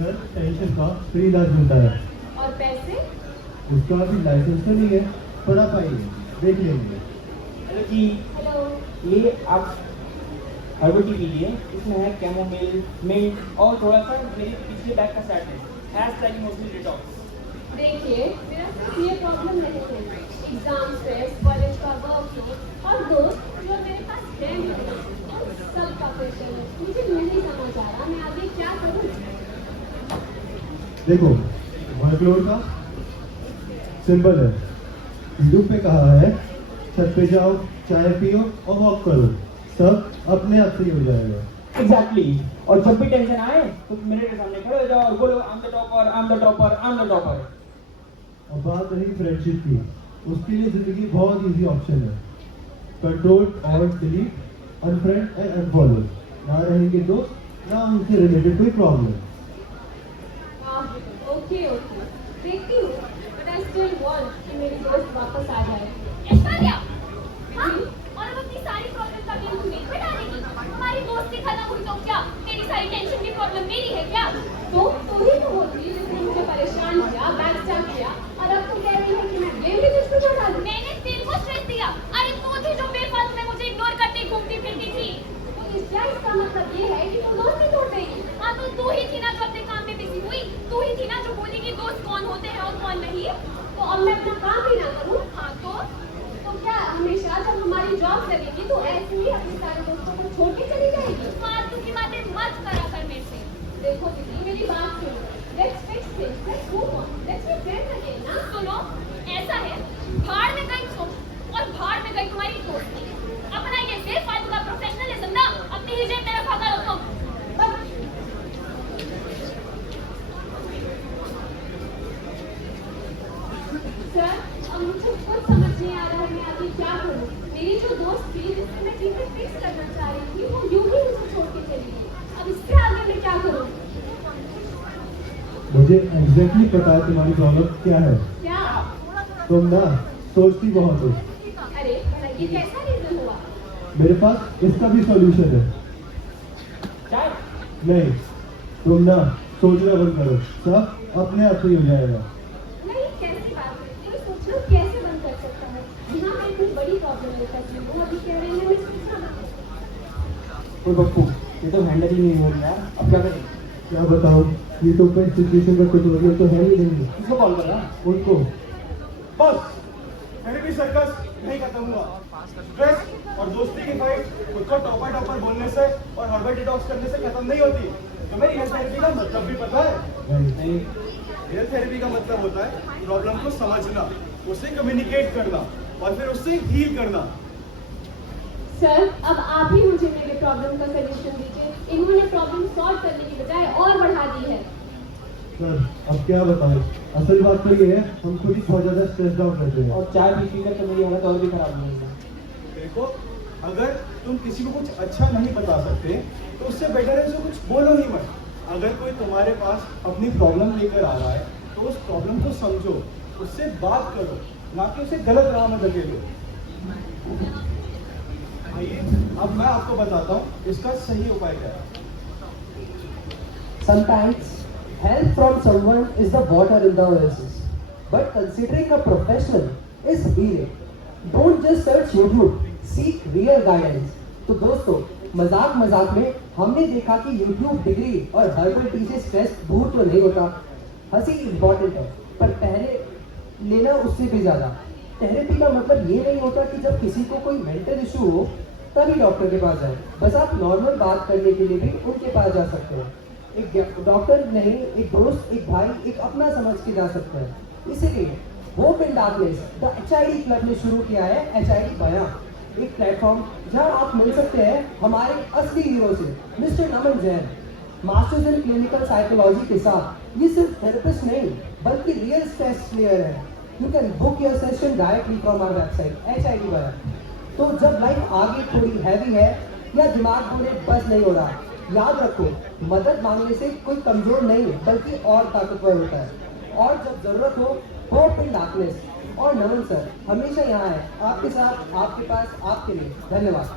इधर टेंशन का फ्री इलाज मिलता है। और पैसे? उसका अभी लाइसेंस तो नहीं है, पर आप आइए, देख लेंगे। हेलो जी, हेलो। ये आप हर्बल टी लीजिए। इसमें है कैमोमिल, मिंट और थोड़ा सा मेरे पिछले बैग का सेट है एस्ट्राइमोसिल डिटॉक्स। देखिए, मेरा सिर्फ ये प्रॉब्लम नहीं है, एग्जाम स्ट्रेस, कॉलेज का वर्क और दोस्त जो मेरे पास है नहीं, सबका प्रेशर है। मुझे नहीं समझ आ रहा मैं आगे क्या करूँ। देखो, वर्कलोड का सिंबल है, यूट्यूब पे कहा है छत पे जाओ, चाय पियो और वॉक करो, सब अपने आप से ही हो जाएगा। एग्जैक्टली। और जब भी टेंशन आए तो मेरे के सामने खड़े हो जाओ और बोलो I am the topper, I am the topper, I am the topper. अब बात रही फ्रेंडशिप की, उसके लिए जिंदगी बहुत इजी ऑप्शन है, कंट्रोल और डिलीट, अनफ्रेंड एंड अनफॉलो। ना रहेंगे दोस्त, ना उनसे रिलेटेड कोई प्रॉब्लम। ओके ओके, देखती हूँ, बट आई स्टिल वांट कि मेरी दोस्त वापस आ जाए। ऐश्वर्या, हाँ? और अब अपनी सारी प्रॉब्लम का ब्लेम तुम्हें पे डालेगी? हमारी दोस्ती खत्म हुई तो क्या तेरी सारी टेंशन की प्रॉब्लम मेरी है क्या? तो तुम ही तो बोलती जिसने मुझे परेशान किया, बैकस्टैब किया, और अब तुम कह रही हो कि मैं ब्लेम भी तुझ पे क्यों डालूं? मैंने तेरे को स्ट्रेस दिया। अरे तू थी जो बेफालतू में मुझे इग्नोर करती घूमती फिरती थी। तो इसका मतलब ये है कि तुम दोस्ती तोड़ देगी। हाँ तो तू ही थी ना जो अपने काम में बिजी हुई। तू ही थी ना जो बोली कि दोस्त कौन होते हैं और कौन नहीं। तो अब मैं अपना काम ही ना करूँ? हाँ तो क्या हमेशा जब हमारी जॉब लगेगी तो ऐसे ही अपने सारे दोस्तों को छोड़ के चली जाएगी? फालतू की बातें मत करा कर मेरे से। देखो दीदी, मेरी बात सुनो। Let's fix things, let's move on, let's be friends again ना। सुनो, ऐसा है, भाड़ में गई तुम और भाड़ में गई तुम्हारी दोस्ती। अपना ये बेफालतू का प्रोफेशनलिज्म ना अपनी ही जेब में रखा करो तुम। सर, अब मुझे कुछ समझ नहीं आ रहा है मैं आगे क्या करूं। मेरी जो दोस्त थी जिससे मैं चीजें फिक्स करना चाह रही थी, वो यूं ही मुझे छोड़ के चली गई। अब इससे आगे मैं क्या करूं? मुझे एग्जैक्टली पता है तुम्हारी प्रॉब्लम क्या है। क्या? तुम ना सोचती बहुत हो। अरे भला ये कैसा रीजन हुआ? मेरे पास इसका भी सॉल्यूशन है। चाय? नहीं, तुम ना सोचना बंद करो, सब अपने आप से ही हो जाएगा। नहीं, कैसी बात है? ये सोचना कैसे बंद कर सकता है? यहाँ मैं इतनी बड़ी प्रॉब्लम लेकर चली हूँ, अभी कह रहे हैं मैं सोचना बंद कर। ओए बप्पू, ये तो हैंडल ही नहीं हो रही यार, अब क्या करें? क्या बताऊँ, ये तो कोई सिचुएशन का कुछ वजह तो है ही नहीं। किसको कॉल कर रहा? उनको बस मेरे भी सर्कस नहीं खत्म हुआ। स्ट्रेस और दोस्ती की फाइट खुद को टॉपर टॉपर बोलने से और हर्बल डिटॉक्स करने से खत्म नहीं होती। तुम्हें रियल थेरेपी का मतलब भी पता है? नहीं। रियल थेरेपी का मतलब होता है प्रॉब्लम को समझना, उससे कम्युनिकेट करना और फिर उससे हील करना। सर, अब आप ही मुझे मेरे प्रॉब्लम का सलूशन दीजिए। इन्होंने प्रॉब्लम सॉल्व करने की बजाय और बढ़ा दी है। सर, अब क्या बताएं, असल बात तो ये है हम खुद ही बहुत ज्यादा स्ट्रेस आउट रहते हैं। और चाय पी कर तो मेरी हालत और भी खराब हो गई। देखो, अगर तुम किसी को कुछ अच्छा नहीं बता सकते तो उससे बेटर है उसको कुछ बोलो ही मत। अगर कोई तुम्हारे पास अपनी प्रॉब्लम लेकर आ रहा है तो उस प्रॉब्लम को समझो, उससे बात करो, ना कि उसे गलत राह में धकेलो। आइए अब मैं आपको बताता हूँ इसका सही उपाय क्या है। Sometimes help from someone is the water in the oasis, but considering a professional is healing. Don't just search YouTube, seek real guidance. तो दोस्तों, मजाक मजाक में हमने देखा कि YouTube डिग्री और हर्बल टी से स्ट्रेस दूर तो नहीं होता। हंसी इम्पोर्टेंट है, पर पहले लेना उससे भी ज़्यादा। थेरेपी का मतलब ये नहीं होता कि जब किसी को कोई मेंटल इशू हो तभी डॉक्टर के पास जाए। बस आप नॉर्मल बात करने के लिए भी उनके पास जा सकते हैं। एक डॉक्टर नहीं, एक दोस्त, एक भाई, एक अपना समझ के जा सकते हैं। इसीलिए hope in darkness the HID club ने शुरू किया है HID बयां, एक प्लेटफॉर्म जहां आप मिल सकते हैं हमारे असली हीरो से, mister Naman Jain, masters in clinical psychology के साथ। ये सिर्फ थेरेपिस्ट नहीं बल्कि रियल स्ट्रेस क्लियर है। You can book your session directly from our website HID बयां। तो जब लाइफ आगे थोड़ी हैवी है या दिमाग बोले बस नहीं हो रहा, याद रखो मदद मांगने से कोई कमजोर नहीं बल्कि और ताकतवर होता है। और जब जरूरत हो होप इन डार्कनेस। और नमन सर हमेशा यहाँ है, आपके साथ, आपके पास, आपके लिए। धन्यवाद।